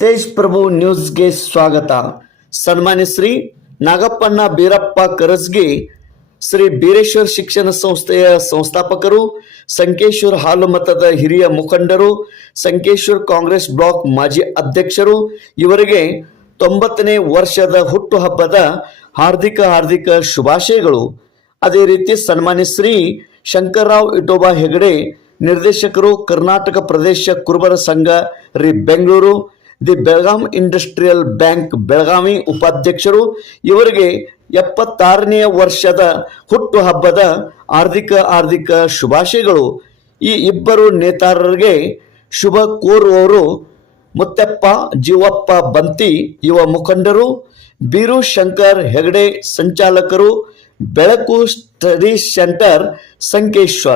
ತೇಜ್ ಪ್ರಭು ನ್ಯೂಸ್ಗೆ ಸ್ವಾಗತ. ಸನ್ಮಾನ್ಯ ಶ್ರೀ ನಾಗಪ್ಪಣ್ಣ ಬೀರಪ್ಪ ಕರಸ್ಗಿ ಶ್ರೀ ಬೀರೇಶ್ವರ ಶಿಕ್ಷಣ ಸಂಸ್ಥೆಯ ಸಂಸ್ಥಾಪಕರು, ಸಂಕೇಶ್ವರ ಹಾಲು ಮತದ ಹಿರಿಯ ಮುಖಂಡರು, ಸಂಕೇಶ್ವರ ಕಾಂಗ್ರೆಸ್ ಬ್ಲಾಕ್ ಮಾಜಿ ಅಧ್ಯಕ್ಷರು, ಇವರಿಗೆ ತೊಂಬತ್ತನೇ ವರ್ಷದ ಹುಟ್ಟುಹಬ್ಬದ ಹಾರ್ದಿಕ ಹಾರ್ದಿಕ ಶುಭಾಶಯಗಳು. ಅದೇ ರೀತಿ ಸನ್ಮಾನ್ಯ ಶ್ರೀ ಶಂಕರ್ರಾವ್ ಇಟೋಬಾ ಹೆಗಡೆ ನಿರ್ದೇಶಕರು ಕರ್ನಾಟಕ ಪ್ರದೇಶ ಕುರುಬರ ಸಂಘ, ರಿ Bengaluru, the Belgaum industrial bank Belagavi ಉಪಾಧ್ಯಕ್ಷರು. ಇವರಿಗೆ ಎಪ್ಪತ್ತಾರನೆಯ ವರ್ಷದ ಹುಟ್ಟುಹಬ್ಬದ ಹಾರ್ದಿಕ ಹಾರ್ದಿಕ ಶುಭಾಶಯಗಳು. ಈ ಇಬ್ಬರು ನೇತಾರರಿಗೆ ಶುಭ ಕೋರುವವರು ಮುತ್ತಪ್ಪ, ಜೀವಪ್ಪ ಬಂತಿ ಯುವ ಮುಖಂಡರು, ಬೀರು ಶಂಕರ್ ಹೆಗಡೆ ಸಂಚಾಲಕರು, ಬೆಳಕು ಸ್ಟಡಿ ಸೆಂಟರ್ ಸಂಕೇಶ್ವರ್.